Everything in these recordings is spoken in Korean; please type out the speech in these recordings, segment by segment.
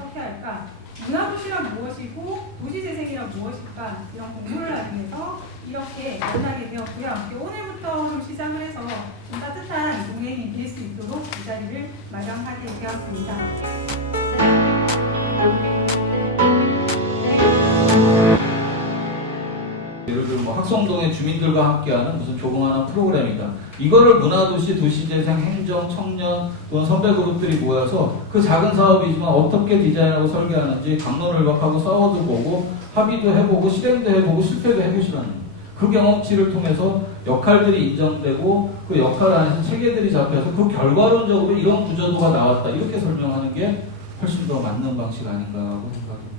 어떻게 할까? 문화도시란 무엇이고 도시재생이란 무엇일까? 이런 공부를 하기 위해서 이렇게 만나게 되었고요. 오늘부터 시작을 해서 좀 따뜻한 동행이 될 수 있도록 이 자리를 마련하게 되었습니다. 예를 들어 뭐 학성동의 주민들과 함께하는 무슨 조그마한 프로그램이다. 이거를 문화도시, 도시재생, 행정, 청년 또는 선배 그룹들이 모여서 그 작은 사업이지만 어떻게 디자인하고 설계하는지 강론을박하고 싸워도 보고 합의도 해보고 실행도 해보고 실패도 해보시라는 거예요. 그 경험치를 통해서 역할들이 인정되고 그 역할 안에서 체계들이 잡혀서 그 결과론적으로 이런 구조도가 나왔다. 이렇게 설명하는 게 훨씬 더 맞는 방식 아닌가 하고 생각합니다.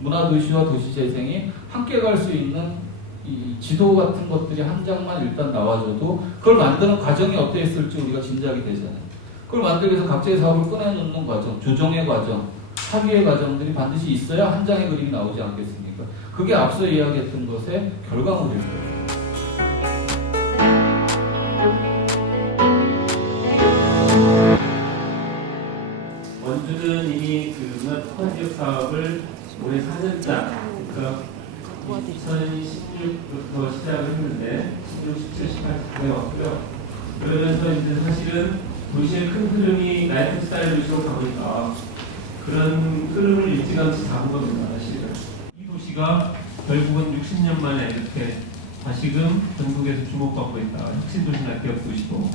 문화도시와 도시재생이 함께 갈 수 있는 이 지도 같은 것들이 한 장만 일단 나와줘도 그걸 만드는 과정이 어땠을지 우리가 짐작이 되잖아요. 그걸 만들기 위해서 각자의 사업을 꺼내놓는 과정, 조정의 과정, 합의의 과정들이 반드시 있어야 한 장의 그림이 나오지 않겠습니까? 그게 앞서 이야기했던 것의 결과물일 거예요. 원주는 이미 그 문화특화지역 사업을 올해 4년차, 그러니까 2016부터 시작을 했는데 16, 17, 18에 왔고요. 그러면서 이제 사실은 도시의 큰 흐름이 라이프 스타일 도시로 가보니까 그런 흐름을 일찌감치 잡은 겁니다. 사실은 이 도시가 결국은 60년 만에 이렇게 다시금 전국에서 주목받고 있다. 혁신도시나 기업도시도.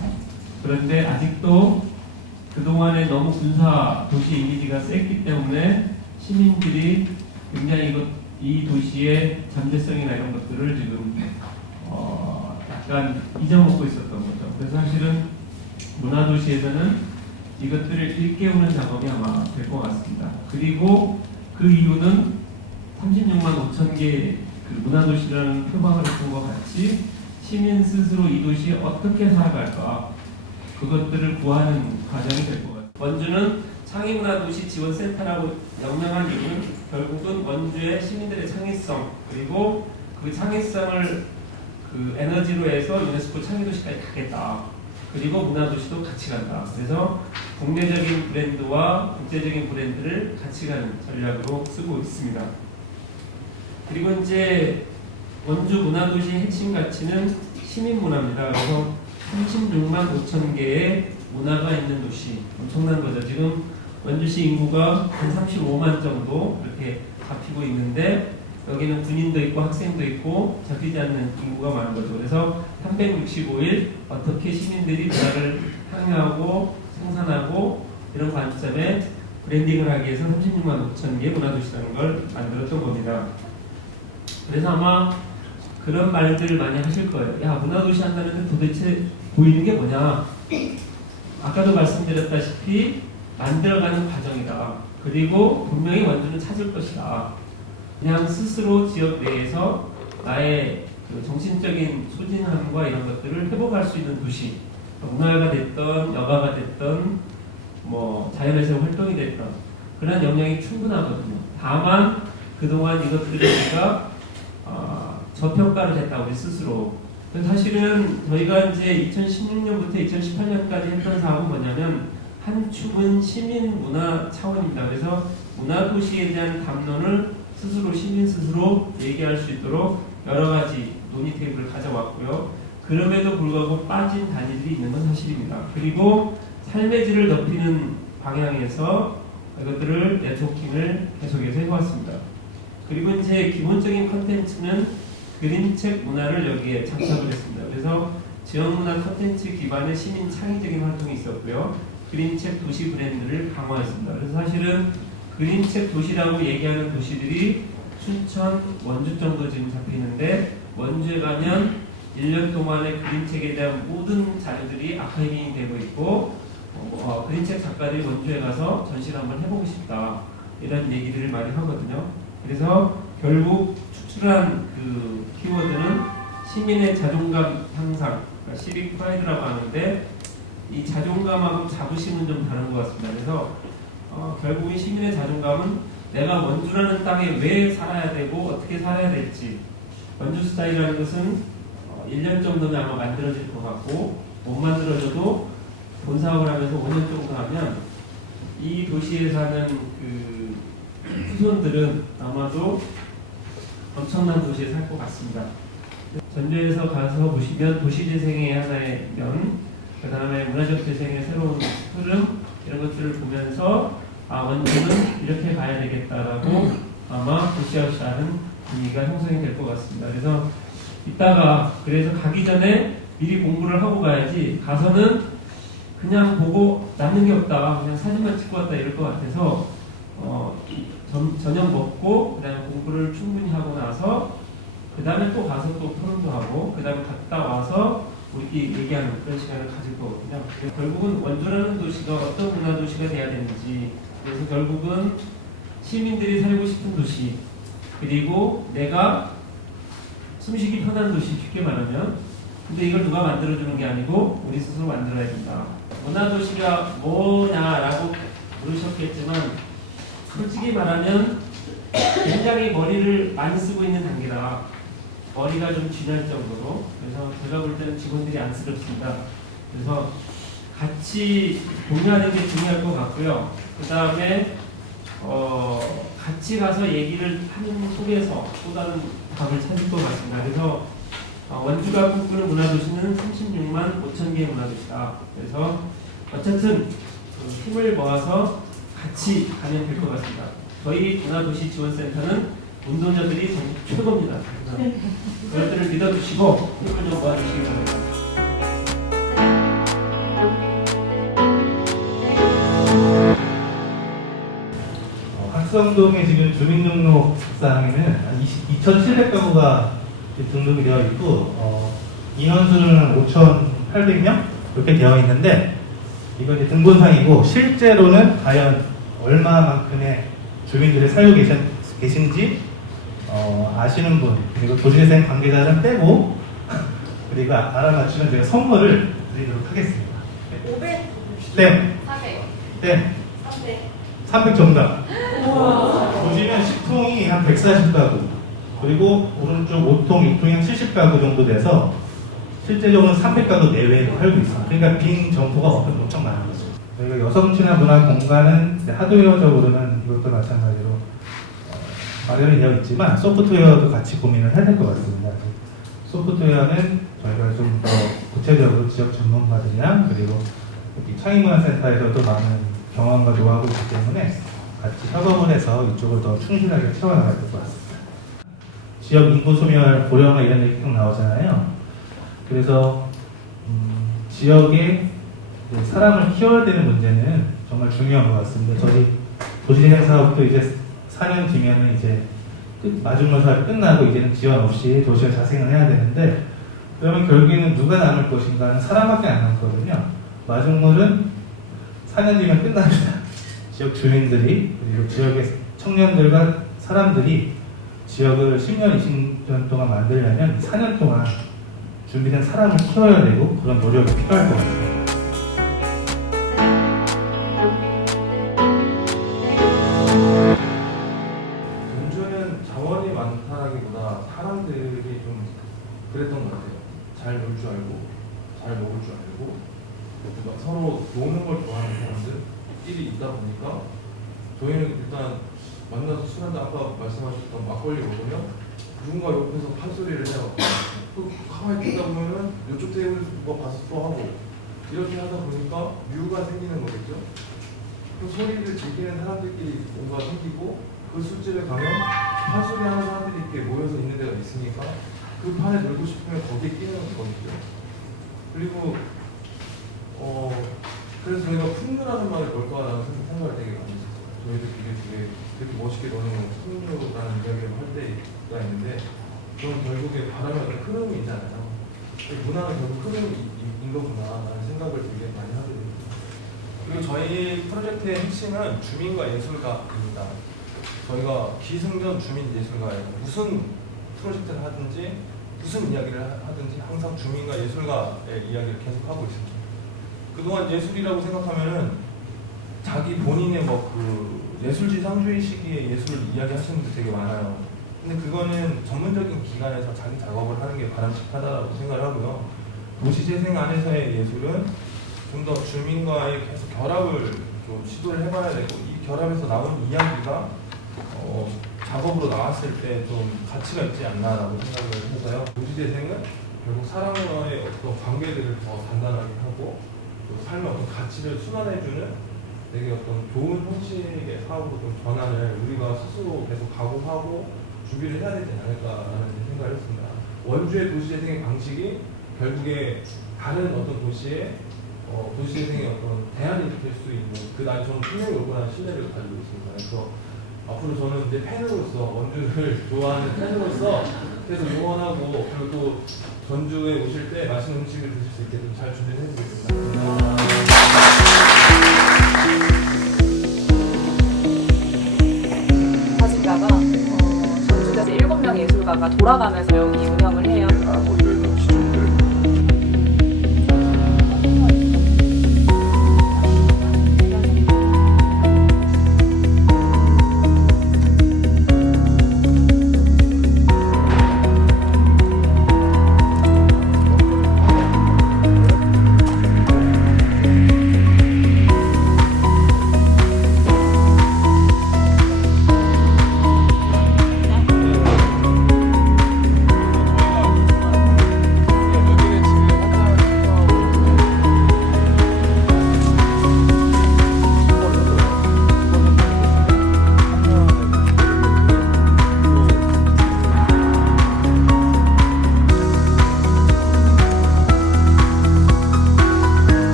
그런데 아직도 그동안에 너무 군사 도시 이미지가 셌기 때문에 시민들이 굉장히 이 도시의 잠재성이나 이런 것들을 지금 약간 잊어먹고 있었던 거죠. 그래서 사실은 문화도시에서는 이것들을 일깨우는 작업이 아마 될 것 같습니다. 그리고 그 이유는 36만 5천 개 그 문화도시라는 표방을 했던 것 같이 시민 스스로 이 도시에 어떻게 살아갈까 그것들을 구하는 과정이 될 것 같아요. 원주는 창의문화도시 지원센터라고 명명한 이유는 결국은 원주의 시민들의 창의성 그리고 그 창의성을 그 에너지로 해서 유네스코 창의도시까지 가겠다. 그리고 문화도시도 같이 간다. 그래서 국내적인 브랜드와 국제적인 브랜드를 같이 가는 전략으로 쓰고 있습니다. 그리고 이제 원주 문화도시 핵심 가치는 시민문화입니다. 그래서 36만 5천 개의 문화가 있는 도시, 엄청난 거죠. 지금 원주시 인구가 한 35만 정도 이렇게 잡히고 있는데 여기는 군인도 있고 학생도 있고 잡히지 않는 인구가 많은 거죠. 그래서 365일 어떻게 시민들이 문화를 향유하고 생산하고 이런 관점에 브랜딩을 하기 위해서 36만 5천 개의 문화도시라는 걸 만들었던 겁니다. 그래서 아마 그런 말들을 많이 하실 거예요. 야, 문화도시 한다는데 도대체 보이는 게 뭐냐? 아까도 말씀드렸다시피 만들어가는 과정이다. 그리고 분명히 원주는 찾을 것이다. 그냥 스스로 지역 내에서 나의 그 정신적인 소진함과 이런 것들을 회복할 수 있는 도시. 문화가 됐던 여가가 됐던 뭐 자연에서 활동이 됐던 그런 역량이 충분하거든요. 다만 그동안 이것들을 우리가 저평가를 했다 우리 스스로. 사실은 저희가 이제 2016년부터 2018년까지 했던 사업은 뭐냐면 한 축은 시민 문화 차원입니다. 그래서 문화도시에 대한 담론을 스스로 시민 스스로 얘기할 수 있도록 여러 가지 논의 테이블을 가져왔고요. 그럼에도 불구하고 빠진 단위들이 있는 건 사실입니다. 그리고 삶의 질을 높이는 방향에서 이것들을 네트워킹을 계속해서 해왔습니다. 그리고 이제 기본적인 컨텐츠는 그림책 문화를 여기에 장착을 했습니다. 그래서 지역문화 컨텐츠 기반의 시민 창의적인 활동이 있었고요. 그림책 도시 브랜드를 강화했습니다. 그래서 사실은 그림책 도시라고 얘기하는 도시들이 춘천, 원주 정도 지금 잡혀 있는데 원주에 가면 1년 동안의 그림책에 대한 모든 자료들이 아카이빙이 되고 있고 그림책 작가들이 원주에 가서 전시를 한번 해보고 싶다. 이런 얘기들을 많이 하거든요. 그래서 결국 추출한 그 키워드는 시민의 자존감 향상, 그러니까 시빅 프라이드라고 하는데 이 자존감하고 자부심은 좀 다른 것 같습니다. 그래서 결국은 시민의 자존감은 내가 원주라는 땅에 왜 살아야 되고 어떻게 살아야 될지 원주 스타일이라는 것은 1년 정도면 아마 만들어질 것 같고 못 만들어져도 본 사업을 하면서 5년 정도 하면 이 도시에 사는 그 후손들은 아마도 엄청난 도시에 살 것 같습니다. 전주에서 가서 보시면 도시재생의 하나의 면, 그 다음에 문화적 재생의 새로운 흐름, 이런 것들을 보면서 원주는 이렇게 가야 되겠다라고 아마 도시화하는 분위기가 형성이 될 것 같습니다. 그래서 이따가 그래서 가기 전에 미리 공부를 하고 가야지, 가서는 그냥 보고 남는 게 없다, 그냥 사진만 찍고 왔다 이럴 것 같아서 저녁 먹고 그 다음에 공부를 충분히 하고 나서 그 다음에 또 가서 또 토론도 하고 그 다음에 갔다 와서 우리끼리 얘기하는 그런 시간을 가질 거거든요. 결국은 원주라는 도시가 어떤 문화 도시가 돼야 되는지, 그래서 결국은 시민들이 살고 싶은 도시, 그리고 내가 숨쉬기 편한 도시, 쉽게 말하면. 근데 이걸 누가 만들어주는 게 아니고 우리 스스로 만들어야 된다. 문화도시가 뭐냐라고 물으셨겠지만 솔직히 말하면 굉장히 머리를 많이 쓰고 있는 단계다. 머리가 좀 쥐날 정도로. 그래서 제가 볼 때는 직원들이 안쓰럽습니다. 그래서 같이 공유하는 게 중요할 것 같고요. 그 다음에 같이 가서 얘기를 하는 속에서 또 다른 답을 찾을 것 같습니다. 그래서 원주가 꿈꾸는 문화도시는 36만 5천 개의 문화도시다. 그래서 어쨌든 힘을 모아서 같이 가면 될 것 같습니다. 저희 문화도시 지원센터는 운동자들이 전국 최고입니다. 그래서 그것들을 믿어주시고 힘을 좀 모아주시기 바랍니다. 학성동에 지금 주민등록상에는 한 2,700가구가 등록이 되어 있고 인원수는 5,800명 이렇게 되어 있는데, 이건 이제 등본상이고 실제로는 과연 얼마만큼의 주민들이 살고 계신지 아시는 분, 그리고 도시재생 관계자는 빼고 그리고 알아맞추면 제가 선물을 드리도록 하겠습니다. 500? 네. 400? 네. 300? 300 정답. 보시면 10통이 한 140가구, 그리고 오른쪽 5통, 2통이 한 70가구 정도 돼서 실제적으로는 300가구 내외로 살고 있습니다. 그러니까 빈 점포가 엄청 많은 거죠. 저희가 여성 친화 문화 공간은 하드웨어적으로는 이것도 마찬가지로 마련이 되어 있지만 소프트웨어도 같이 고민을 해야 될 것 같습니다. 소프트웨어는 저희가 좀 더 구체적으로 지역 전문가들이랑 그리고 창의문화센터에서도 많은 경험과 노하우가 있기 때문에 같이 협업을 해서 이쪽을 더 충실하게 채워나가야 될 것 같습니다. 지역 인구 소멸, 고령화 이런 얘기 계속 나오잖아요. 그래서 지역에 사람을 키워야 되는 문제는 정말 중요한 것 같습니다. 저희 도시재생 사업도 이제 4년 뒤면은 이제 마중물 사업이 끝나고 이제는 지원 없이 도시가 자생을 해야 되는데, 그러면 결국에는 누가 남을 것인가 하는 사람밖에 안 남거든요. 마중물은 4년 뒤면 끝납니다. 지역 주민들이, 그리고 지역의 청년들과 사람들이 지역을 10년, 20년 동안 만들려면 4년 동안 준비된 사람을 키워야 되고 그런 노력이 필요할 것 같습니다. 전주는 자원이 많다기보다 사람들이 좀 그랬던 것 같아요. 잘 놀 줄 알고, 잘 먹을 줄 알고, 막 서로 노는 걸 좋아하는 사람들끼리 있다 보니까 저희는 일단 만나서 술 한잔, 아까 말씀하셨던 막걸리 먹으면 누군가 옆에서 판소리를 해요. 또 가만히 있다 보면은 이쪽 테이블 뭐 봐서 또 하고, 이렇게 하다 보니까 뮤가 생기는 거겠죠. 그 소리를 즐기는 사람들끼리 뭔가 생기고, 그 술집에 가면 판소리 하는 사람들이 이렇게 모여서 있는 데가 있으니까 그 판에 놀고 싶으면 거기에 끼는 거겠죠. 그리고 그래서 저희가 풍류라는 말을 걸까라는 생각을 되게 많이 했어요. 저희들끼리 되게 멋있게 노는 풍류라는 이야기를 할 때가 있는데, 그건 결국에 바람의 어떤 흐름이잖아요. 문화는 결국 흐름인 거구나라는 생각을 되게 많이 하게 됩니다. 그리고 저희 프로젝트의 핵심은 주민과 예술가입니다. 저희가 기승전 주민 예술가예요. 무슨 프로젝트를 하든지 무슨 이야기를 하든지 항상 주민과 예술가의 이야기를 계속하고 있습니다. 그동안 예술이라고 생각하면은 자기 본인의 예술지상주의 시기에 예술을 이야기하시는 분들 되게 많아요. 근데 그거는 전문적인 기관에서 자기 작업을 하는 게 바람직하다고 생각을 하고요. 도시재생 안에서의 예술은 좀 더 주민과의 계속 결합을 좀 시도를 해봐야 되고, 이 결합에서 나온 이야기가 작업으로 나왔을 때 좀 가치가 있지 않나라고 생각을 해서요. 도시재생은 결국 사람과의 어떤 관계들을 더 단단하게 하고 또 삶의 어떤 가치를 순환해주는 되게 어떤 좋은 형식의 사업으로 좀 전환을 우리가 스스로 계속 각오하고 준비를 해야 되지 않을까라는 생각을 했습니다. 원주의 도시재생의 방식이 결국에 다른 어떤 도시의 도시재생의 어떤 대안이 될 수 있는 그날 저는 분명히 올 거라는 신뢰를 가지고 있습니다. 그래서 앞으로 저는 이제 팬으로서 원주를 좋아하는 팬으로서 계속 응원하고 그리고 또 전주에 오실 때 맛있는 음식을 드실 수 있게 좀 잘 준비를 해드리겠습니다. 사진가가 전주에서 7명의 예술가가 돌아가면서 여기 운영을 해요.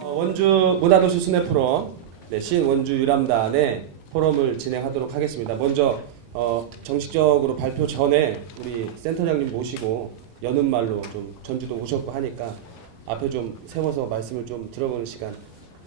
원주 문화도시 순회 포럼, 신원주 유람단의 포럼을 진행하도록 하겠습니다. 먼저 정식적으로 발표 전에 우리 센터장님 모시고 여는 말로 좀 전주도 오셨고 하니까 앞에 좀 세워서 말씀을 좀 들어보는 시간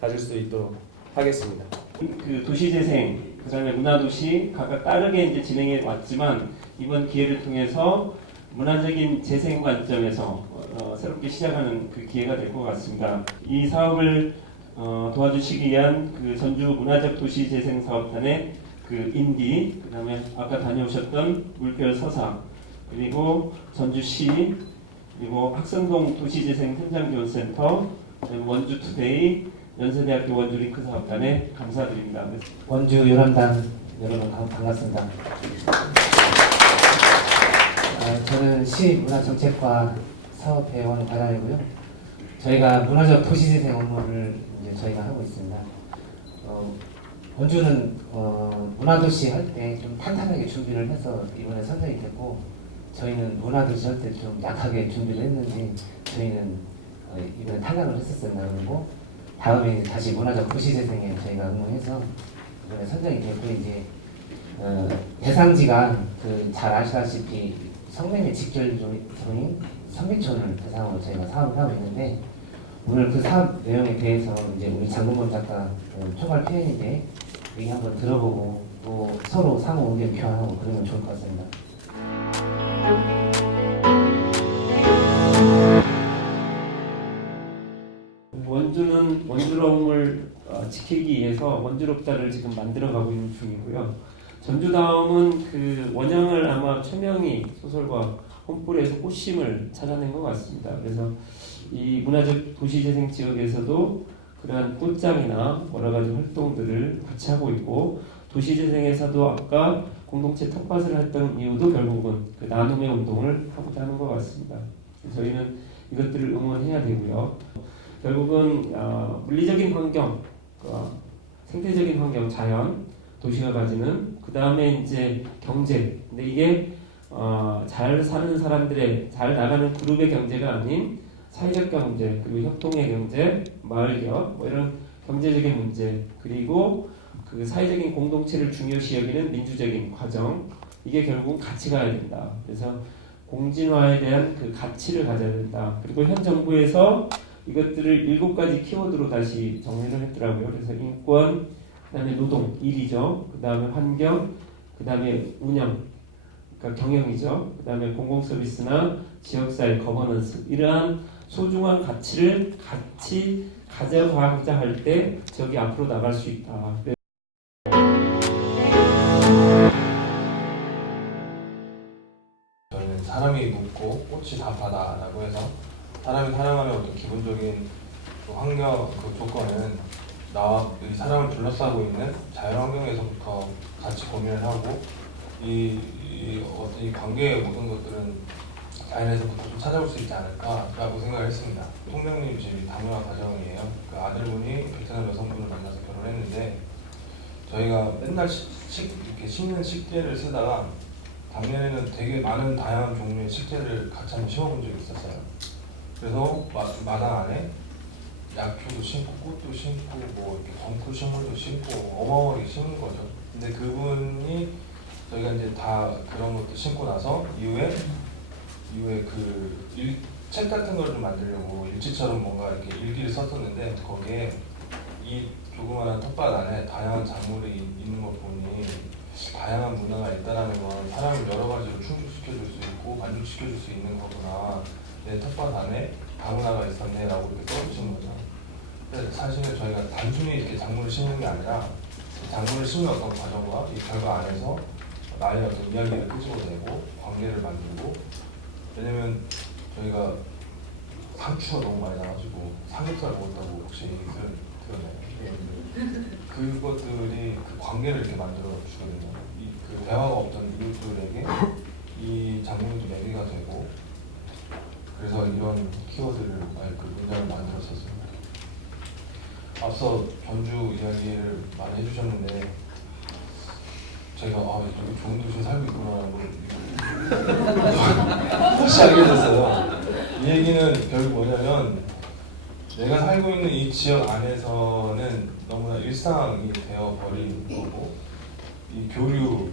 가질 수 있도록 하겠습니다. 그 도시재생, 그다음에 문화도시 각각 다르게 이제 진행해 왔지만 이번 기회를 통해서 문화적인 재생 관점에서 새롭게 시작하는 그 기회가 될 것 같습니다. 이 사업을 도와주시기 위한 그 전주 문화적 도시 재생 사업단의 그 인디, 그다음에 아까 다녀오셨던 물결 서사, 그리고 전주시, 그리고 학성동 도시재생 현장지원센터, 원주 투데이, 연세대학교 원주 링크 사업단에 감사드립니다. 원주 유람단 여러분 반갑습니다. 저는 시문화정책과 사업회원을 담당이고요. 저희가 문화적 도시재생 업무를 이제 저희가 하고 있습니다. 원주는 문화도시 할 때 좀 탄탄하게 준비를 해서 이번에 선정이 됐고, 저희는 문화도시 할 때 좀 약하게 준비를 했는지 저희는 이번에 탈락을 했었습니다. 그리고 다음에 다시 문화적 도시재생에 저희가 응모해서 이번에 선정이 됐고, 이제 대상지가 그 잘 아시다시피 성남의 직결조인 선미촌을 대상으로 저희가 사업을 하고 있는데, 오늘 그 사업 내용에 대해서 이제 우리 장동건 작가 총괄 표현인데 얘기 한번 들어보고 또 서로 상호 의견 교환하고 그러면 좋을 것 같습니다. 원주는 원주로움을 지키기 위해서 원주롭다를 지금 만들어가고 있는 중이고요. 전주다움은 그 원형을 아마 최명희 소설가 홈플에서 꽃심을 찾아낸 것 같습니다. 그래서 이 문화적 도시재생 지역에서도 그러한 꽃장이나 여러 가지 활동들을 같이 하고 있고, 도시재생에서도 아까 공동체 텃밭을 했던 이유도 결국은 그 나눔의 운동을 하고자 하는 것 같습니다. 저희는 이것들을 응원해야 되고요. 결국은 물리적인 환경, 생태적인 환경, 자연, 도시가 가지는, 그 다음에 이제 경제. 근데 이게 잘 사는 사람들의, 잘 나가는 그룹의 경제가 아닌 사회적 경제, 그리고 협동의 경제, 마을기업, 뭐 이런 경제적인 문제, 그리고 그 사회적인 공동체를 중요시 여기는 민주적인 과정, 이게 결국 같이 가야 된다. 그래서 공진화에 대한 그 가치를 가져야 된다. 그리고 현 정부에서 이것들을 7가지 키워드로 다시 정리를 했더라고요. 그래서 인권, 그 다음에 노동, 일이죠. 그 다음에 환경, 그 다음에 운영, 그러니까 경영이죠. 그 다음에 공공서비스나 지역사회, 거버넌스, 이러한 소중한 가치를 같이 가져가고자 할 때 저기 앞으로 나갈 수 있다. 저희는 사람이 묻고 꽃이 단파다라고 해서 사람이 살아가는 어떤 기본적인 그 환경, 그 조건은 나와 이 사람을 둘러싸고 있는 자연환경에서부터 같이 고민을 하고 이 관계의 모든 것들은 자연에서부터 좀 찾아올 수 있지 않을까라고 생각을 했습니다. 통장님 집이 다문화 가정이에요. 그 아들분이 베트남 여성분을 만나서 결혼했는데 저희가 맨날 이렇게 심는 식재를 쓰다가 작년에는 되게 많은 다양한 종류의 식재를 같이 한번 심어본 적이 있었어요. 그래서 마당 안에 약초도 심고 꽃도 심고 뭐 이렇게 덩쿨 식물도 심고 어마어마하게 심은 거죠. 근데 그분이 저희가 이제 다 그런 것도 심고 나서 이후에 책 같은 걸 좀 만들려고 일지처럼 뭔가 이렇게 일기를 썼었는데 거기에 이 조그마한 텃밭 안에 다양한 작물이 있는 걸 보니 다양한 문화가 있다라는 건 사람을 여러 가지로 충족시켜줄 수 있고 만족시켜줄 수 있는 거구나. 내 텃밭 안에 다문화가 있었네라고 이렇게 떠올리신 거죠. 근데 사실은 저희가 단순히 이렇게 작물을 심는 게 아니라 작물을 심는 어떤 과정과 이 결과 안에서 나의 어떤 이야기를 끄집어내고 관계를 만들고 왜냐면 저희가 상추가 너무 많이 나가지고 삼겹살 먹었다고 혹시 들었나요? 그것들이 그 관계를 이렇게 만들어 주거든요. 그 대화가 없던 이웃들에게 이 작물도 매개가 되고 그래서 이런 키워드를 그 문장을 만들었었습니다. 앞서 전주 이야기를 많이 해주셨는데 제가 여기 좋은 도시에 살고 있구나라고 다시 알게 됐어요. 이 얘기는 결국 뭐냐면 내가 살고 있는 이 지역 안에서는 너무나 일상이 되어버린 거고 이 교류,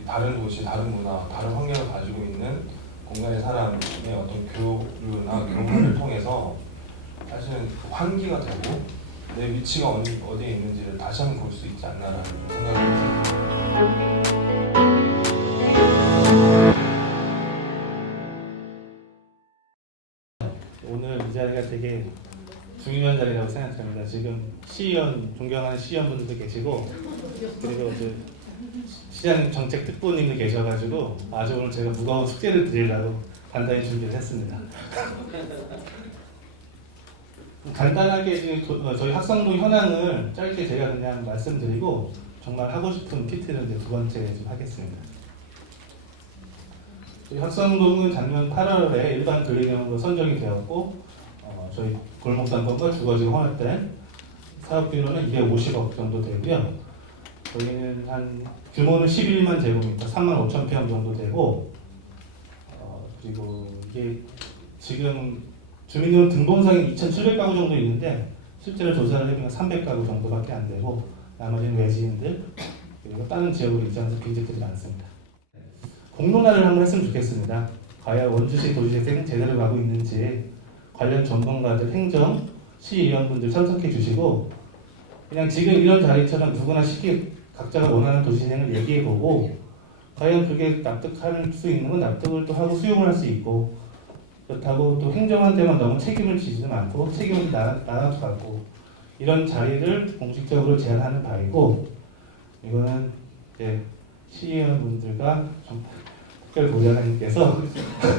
이 다른 도시, 다른 문화, 다른 환경을 가지고 있는 공간의 사람의 어떤 교류나 교류를 통해서 사실은 그 환기가 되고 내 위치가 어디에 있는지를 다시 한번 볼 수 있지 않나라는 생각을 했습니다. 오늘 이 자리가 되게 중요한 자리라고 생각합니다. 지금 시의원, 존경하는 시의원분들도 계시고 그리고 시장 정책 특보님도 계셔가지고 아주 오늘 제가 무거운 숙제를 드리려고 간단히 준비를 했습니다. 간단하게 지금 저희 학성동 현황을 짧게 제가 그냥 말씀드리고 정말 하고 싶은 PT를 이제 두 번째 좀 하겠습니다. 저희 학성동은 작년 8월에 일반 근린형으로 선정이 되었고 저희 골목상권과 주거지가 혼합된 사업 규모는 250억 정도 되고요. 저희는 한 규모는 11만 제곱미터, 3만 5천 평 정도 되고 그리고 이게 지금 주민등록 등본상에 2,700가구 정도 있는데 실제로 조사를 해보면 300가구 정도밖에 안 되고 나머지는 외지인들 그리고 다른 지역으로 이전해서 빈집들이 많습니다. 공론화를 한번 했으면 좋겠습니다. 과연 원주시 도시재생은 제대로 가고 있는지 관련 전문가들, 행정, 시의원분들 참석해 주시고 그냥 지금 이런 자리처럼 누구나 쉽게 각자가 원하는 도시재생을 얘기해보고 과연 그게 납득할 수 있는 건 납득을 또 하고 수용을 할 수 있고 그렇다고 또 행정한테만 너무 책임을 지지는 않고 책임을 나눠서 갖고 이런 자리를 공식적으로 제안하는 바이고 이거는 이제 시의원분들과 좀 특별보좌관님께서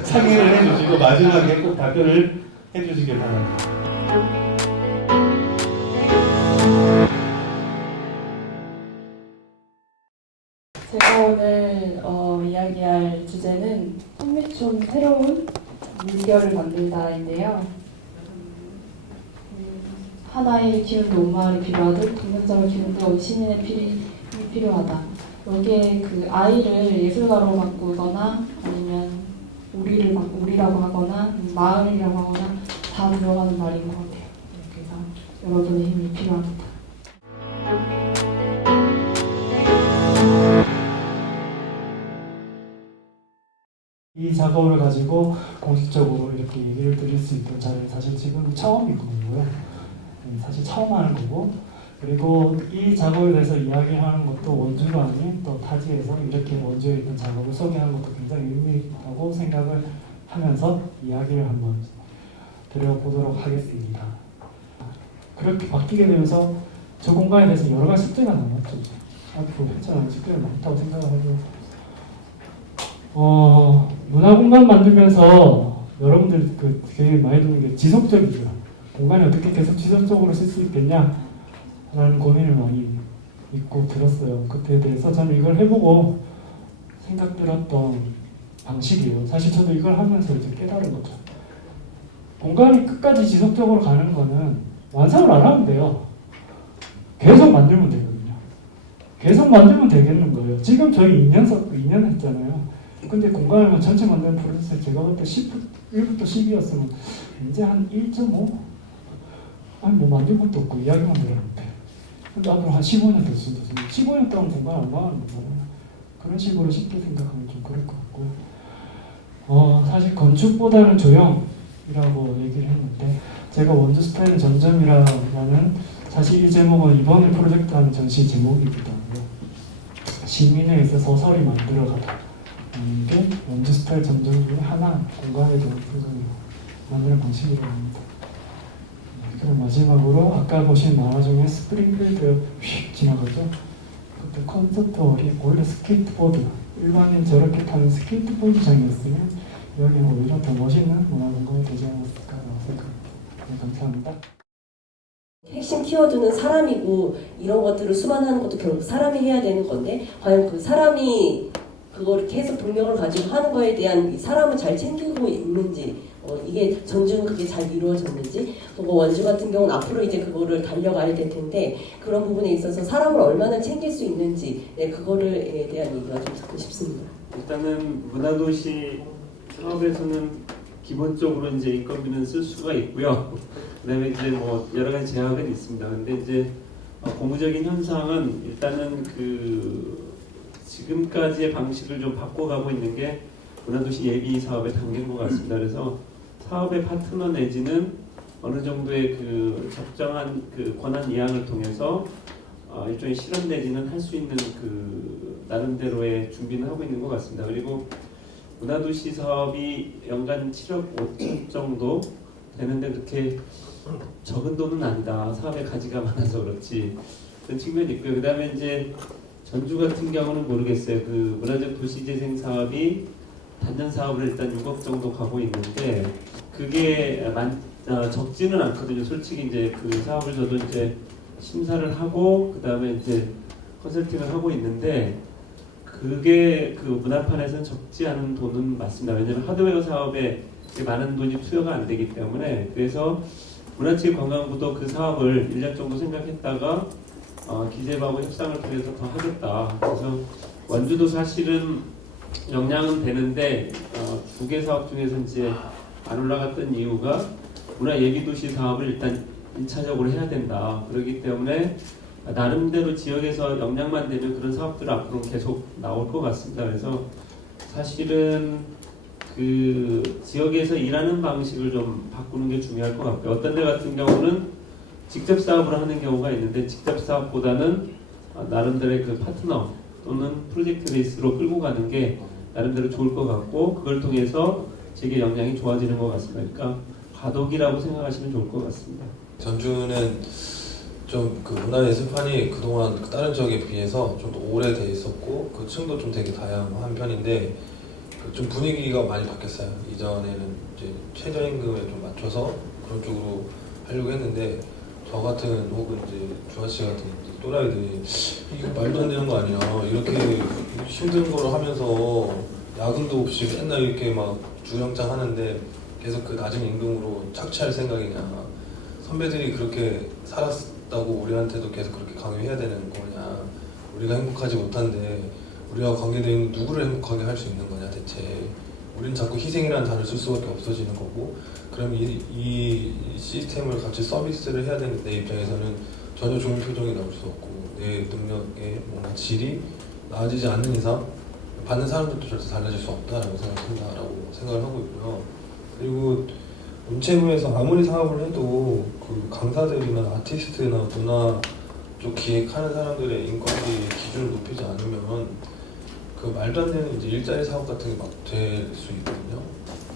상의를 해주시고 마지막에 꼭 발표를 해주시길 바랍니다. 제가 오늘 이야기할 주제는 성미촌 새로운 물결을 만들다인데요. 하나의 기운도 온마을이 필요하듯 동력적을 기운도 시민의 필이 필요하다. 여기에 그 아이를 예술가로 바꾸거나 아니면 우리라고 하거나 마을이라고 하거나 다 들어가는 말인 것 같아요. 그래서 여러분의 힘이 필요합니다. 이 작업을 가지고 공식적으로 이렇게 얘기를 드릴 수 있던 자리는 사실 지금 처음이고요. 사실 처음 하는 거고 그리고 이 작업에 대해서 이야기하는 것도 원주가 아닌 또 타지에서 이렇게 원주에 있는 작업을 소개하는 것도 굉장히 의미 있다고 생각을 하면서 이야기를 한번 드려보도록 하겠습니다. 그렇게 바뀌게 되면서 저 공간에 대해서 여러 가지 숙제가 남았죠. 앞으로 괜찮은 숙제가 많다고 생각을 하고 문화 공간 만들면서 여러분들 되게 많이 듣는 게 지속적이죠. 공간을 어떻게 계속 지속적으로 쓸 수 있겠냐 라는 고민을 많이 있고 들었어요. 그때에 대해서 저는 이걸 해보고 생각 들었던 방식이에요. 사실 저도 이걸 하면서 이제 깨달은 거죠. 공간이 끝까지 지속적으로 가는 거는 완성을 안 하면 돼요. 계속 만들면 되거든요. 계속 만들면 되겠는 거예요. 지금 저희 2년 했잖아요. 근데 공간을 전체 만드는 프로세스 제가 볼 때 1부터 10이었으면 이제 한 1.5? 아니 뭐 만든 것도 없고 이야기만 들었는데 근데 앞으로 한 15년 될 수도 있어요. 15년 동안 공간 안 망하는 거잖아요. 그런 식으로 쉽게 생각하면 좀 그럴 것 같고요. 사실 건축보다는 조형이라고 얘기를 했는데 제가 원주 스타일은 점점이라는 사실 이 제목은 이번에 프로젝트 하는 전시 제목이기도 하고요. 시민회에서 서서히 만들어가다 하는 게 원주 스타일 점점 중에 하나 공간에 대한 풍경을 만드는 방식이라고 합니다. 그리고 마지막으로 아까 보신 만화 중에 스프링필드 휙 지나가죠. 그때 콘서트홀이 원래 스케이트보드 일반인 저렇게 타는 스케이트보드장이었으면 여기는 오히려 더 멋있는 문화공간이 되지 않았을까라고 생각합니다. 네, 감사합니다. 핵심 키워드는 사람이고 이런 것들을 수반하는 것도 결국 사람이 해야 되는 건데 과연 그 사람이 그거를 계속 동력을 가지고 하는 거에 대한 사람을 잘 챙기고 있는지 이게 전주는 그게 잘 이루어졌는지 그리고 원주 같은 경우는 앞으로 이제 그거를 달려가야 될 텐데 그런 부분에 있어서 사람을 얼마나 챙길 수 있는지 그거에 대한 얘기가 좀 듣고 싶습니다. 일단은 문화도시 사업에서는 기본적으로 이제 인건비는 쓸 수가 있고요. 그다음에 이제 뭐 여러 가지 제약은 있습니다. 근데 이제 고무적인 현상은 일단은 그 지금까지의 방식을 좀 바꿔가고 있는 게 문화도시 예비 사업에 담긴 것 같습니다. 그래서 사업의 파트너 내지는 어느 정도의 그 적정한 그 권한 이양을 통해서 일종의 실험 내지는 할 수 있는 그 나름대로의 준비는 하고 있는 것 같습니다. 그리고 문화도시 사업이 연간 7억 5천 정도 되는데 그렇게 적은 돈은 아니다. 사업의 가지가 많아서 그렇지. 그런 측면이 있고요. 그 다음에 이제 전주 같은 경우는 모르겠어요. 그 문화적 도시재생 사업이 단년 사업을 일단 6억 정도 가고 있는데 그게 적지는 않거든요. 솔직히 이제 그 사업을 저도 이제 심사를 하고 그 다음에 이제 컨설팅을 하고 있는데 그게 그 문화판에서는 적지 않은 돈은 맞습니다. 왜냐하면 하드웨어 사업에 많은 돈이 투여가 안 되기 때문에 그래서 문화체육관광부도 그 사업을 1년 정도 생각했다가 기재부하고 협상을 통해서 더 하겠다. 그래서 원주도 사실은 역량은 되는데 두 개 사업 중에서 이제 안 올라갔던 이유가 문화예비도시 사업을 일단 1차적으로 해야 된다. 그렇기 때문에 나름대로 지역에서 역량만 되면 그런 사업들 앞으로 계속 나올 것 같습니다. 그래서 사실은 그 지역에서 일하는 방식을 좀 바꾸는 게 중요할 것 같고요. 어떤 데 같은 경우는 직접 사업을 하는 경우가 있는데 직접 사업보다는 나름대로의 그 파트너 또는 프로젝트 베이스로 끌고 가는 게 나름대로 좋을 것 같고 그걸 통해서 지역의 역량이 좋아지는 것 같습니다. 그러니까 과도기라고 생각하시면 좋을 것 같습니다. 전주는 좀 그 문화예술판이 그동안 다른 지역에 비해서 좀 더 오래돼 있었고 그 층도 좀 되게 다양한 편인데 좀 분위기가 많이 바뀌었어요. 이전에는 이제 최저임금에 좀 맞춰서 그런 쪽으로 하려고 했는데 저 같은 혹은 이제 주아씨 같은 또라이들이 이거 말도 안 되는 거 아니야. 이렇게 힘든 거를 하면서 야근도 없이 맨날 이렇게 막 주영장 하는데 계속 그 낮은 임금으로 착취할 생각이냐. 선배들이 그렇게 살았다고 우리한테도 계속 그렇게 강요해야 되는 거냐. 우리가 행복하지 못한데 우리와 관계되어 있는 누구를 행복하게 할 수 있는 거냐 대체. 우리는 자꾸 희생이라는 단어를 쓸 수밖에 없어지는 거고 그럼 이 시스템을 같이 서비스를 해야 되는 내 입장에서는 전혀 좋은 표정이 나올 수 없고 내 능력의 뭔가 질이 나아지지 않는 이상 받는 사람들도 절대 달라질 수 없다라고 생각을 하고 있고요. 그리고 문체부에서 아무리 사업을 해도 그 강사들이나 아티스트나 문화 쪽 기획하는 사람들의 인건비 기준을 높이지 않으면 그 말도 안 되는 이제 일자리 사업 같은 게 막 될 수 있거든요.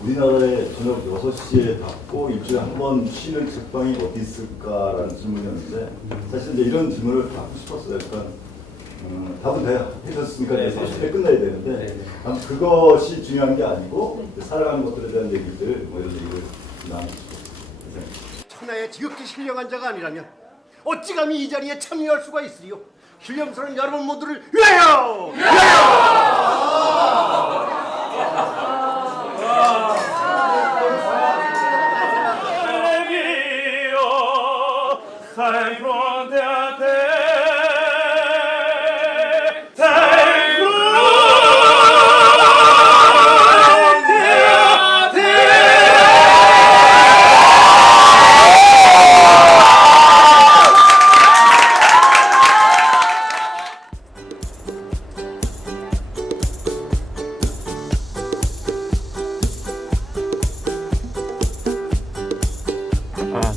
우리나라에 저녁 6시에 닫고 일주일에 한 번 쉬는 책방이 어디 있을까라는 질문이었는데 사실 이제 이런 질문을 받고 싶었어요. 그러니까 답은 다 해줬으니까 30에 끝나야 되는데 그것이 중요한 게 아니고 살아가는 것들에 대한 얘기들 뭐 이런 얘기를 나누고 싶었어요. 천하에 지극히 신령한 자가 아니라면 어찌 감히 이 자리에 참여할 수가 있으리요? 신령스러운 여러분 모두를 위하여!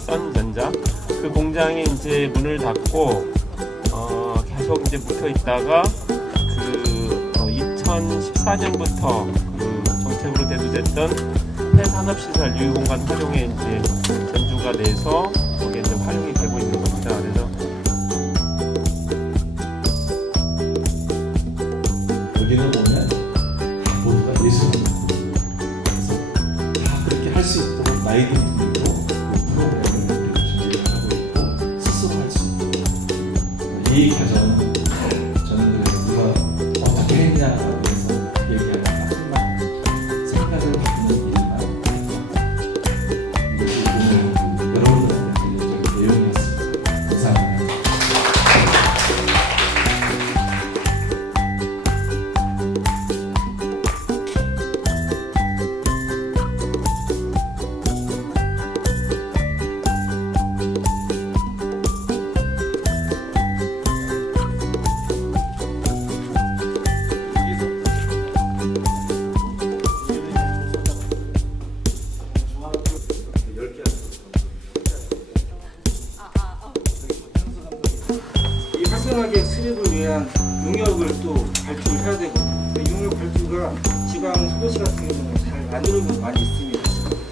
썬전자 그 공장이 이제 문을 닫고 계속 이제 묵혀 있다가 2014년부터 그 정책으로 대두됐던 폐산업시설 유휴공간 활용에 이제 전주가 내서 거기에 이제 활용이 되고 있는 겁니다. 그래서 여기는 보면 모두가 예술입니다. 그래서 다 그렇게 할 수 있도록 나이도 들고 그 프로그램을 준비를 하고 있고 스스로 할 수 있고 이 과정은 저는 누가 어떻게 했냐라고 해서 얘기하는 마지막 생각을 바꾸는 일만 이것이 오늘 여러분들한테 들려줄 내용이었습니다. 감사합니다. 이 활성화기획 수립을 위한 용역을 또 발주를 해야 되고 그 용역 발주가 지방 소도시 같은 경우는 잘 만드는 곳 많이 있습니다.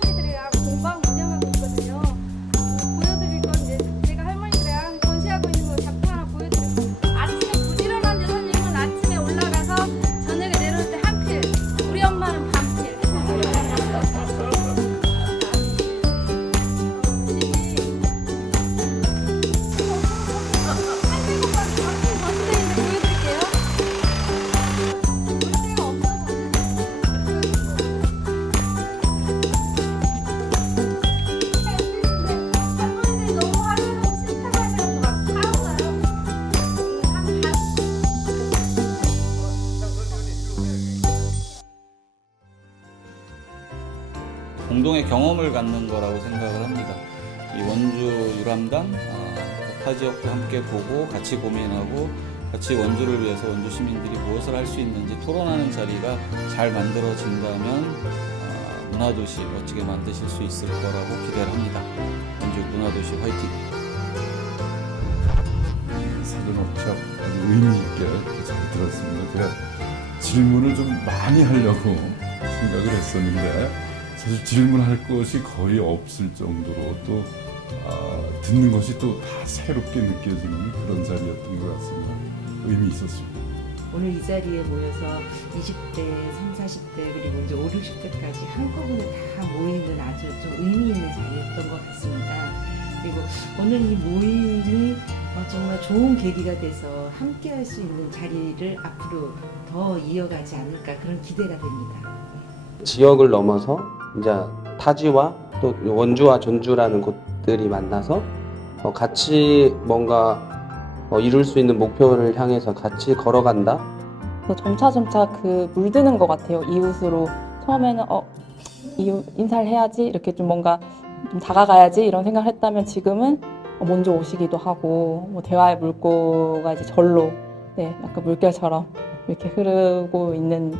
할머니들이랑 공방 운영하고 있거든요. 보여드릴 건 이제 제가 할머니들이랑 전시하고 있는 거 작품 하나 보여드리고 아침에 부지런한 여사님은 아침에 올라가서 저녁에 내려올 때 한 필, 우리 엄마는 반 필. 공동의 경험을 갖는 거라고 생각을 합니다. 이 원주 유람단 타 지역도 함께 보고 같이 고민하고 같이 원주를 위해서 원주 시민들이 무엇을 할 수 있는지 토론하는 자리가 잘 만들어진다면 문화도시 멋지게 만드실 수 있을 거라고 기대를 합니다. 원주 문화도시 화이팅! 사전업체 아주 의미 있게 잘 들었습니다. 제가 질문을 좀 많이 하려고 생각을 했었는데 사실 질문할 것이 거의 없을 정도로 또 듣는 것이 또 다 새롭게 느껴지는 그런 자리였던 것 같습니다. 의미 있었습니다. 오늘 이 자리에 모여서 20대, 30, 40대 그리고 이제 5, 60대까지 한꺼번에 다 모이는 아주 좀 의미 있는 자리였던 것 같습니다. 그리고 오늘 이 모임이 정말 좋은 계기가 돼서 함께 할 수 있는 자리를 앞으로 더 이어가지 않을까 그런 기대가 됩니다. 지역을 넘어서 이제 타지와 또 원주와 전주라는 곳들이 만나서 같이 뭔가 이룰 수 있는 목표를 향해서 같이 걸어간다. 점차 그 물드는 것 같아요. 이웃으로 처음에는 이웃 인사를 해야지 이렇게 좀 뭔가 좀 다가가야지 이런 생각을 했다면 지금은 먼저 오시기도 하고 뭐 대화의 물꼬가 이제 절로 약간 물결처럼 이렇게 흐르고 있는.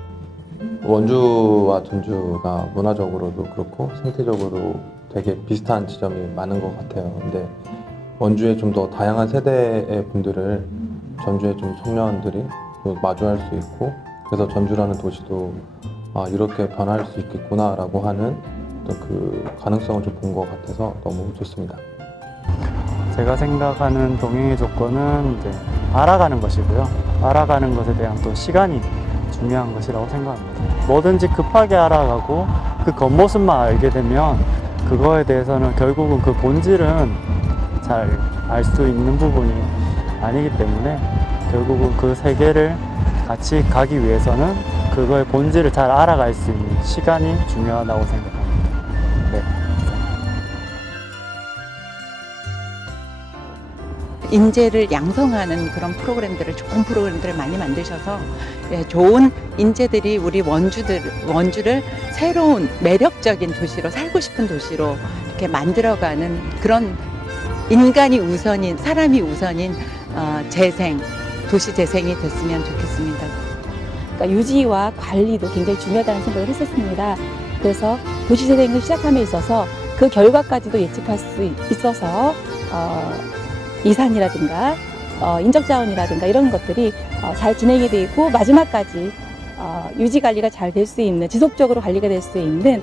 원주와 전주가 문화적으로도 그렇고 생태적으로 되게 비슷한 지점이 많은 것 같아요. 근데 원주에 좀 더 다양한 세대의 분들을 전주의 좀 청년들이 마주할 수 있고 그래서 전주라는 도시도 이렇게 변할 수 있겠구나라고 하는 그 가능성을 좀 본 것 같아서 너무 좋습니다. 제가 생각하는 동행의 조건은 이제 알아가는 것이고요. 알아가는 것에 대한 또 시간이 중요한 것이라고 생각합니다. 뭐든지 급하게 알아가고 그 겉모습만 알게 되면 그거에 대해서는 결국은 그 본질은 잘 알 수 있는 부분이 아니기 때문에 결국은 그 세계를 같이 가기 위해서는 그거의 본질을 잘 알아갈 수 있는 시간이 중요하다고 생각합니다. 네. 인재를 양성하는 그런 프로그램들을, 좋은 프로그램들을 많이 만드셔서 좋은 인재들이 우리 원주를 새로운 매력적인 도시로, 살고 싶은 도시로 이렇게 만들어가는 그런 인간이 우선인, 사람이 우선인 재생, 도시 재생이 됐으면 좋겠습니다. 그러니까 유지와 관리도 굉장히 중요하다는 생각을 했었습니다. 그래서 도시 재생을 시작함에 있어서 그 결과까지도 예측할 수 있어서 이산이라든가 인적자원이라든가 이런 것들이 잘 진행이 되고 마지막까지 유지 관리가 잘 될 수 있는, 지속적으로 관리가 될 수 있는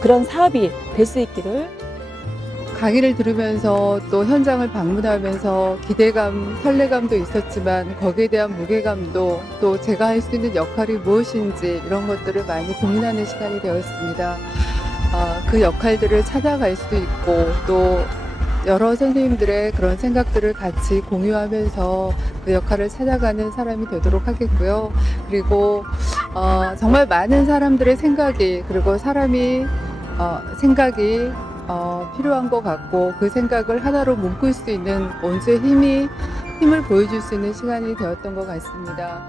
그런 사업이 될 수 있기를. 강의를 들으면서 또 현장을 방문하면서 기대감, 설레감도 있었지만 거기에 대한 무게감도, 또 제가 할 수 있는 역할이 무엇인지 이런 것들을 많이 고민하는 시간이 되었습니다. 그 역할들을 찾아갈 수도 있고 또 여러 선생님들의 그런 생각들을 같이 공유하면서 그 역할을 찾아가는 사람이 되도록 하겠고요. 그리고 정말 많은 사람들의 생각이, 그리고 사람이 생각이 필요한 것 같고, 그 생각을 하나로 묶을 수 있는 원주의 힘을 보여줄 수 있는 시간이 되었던 것 같습니다.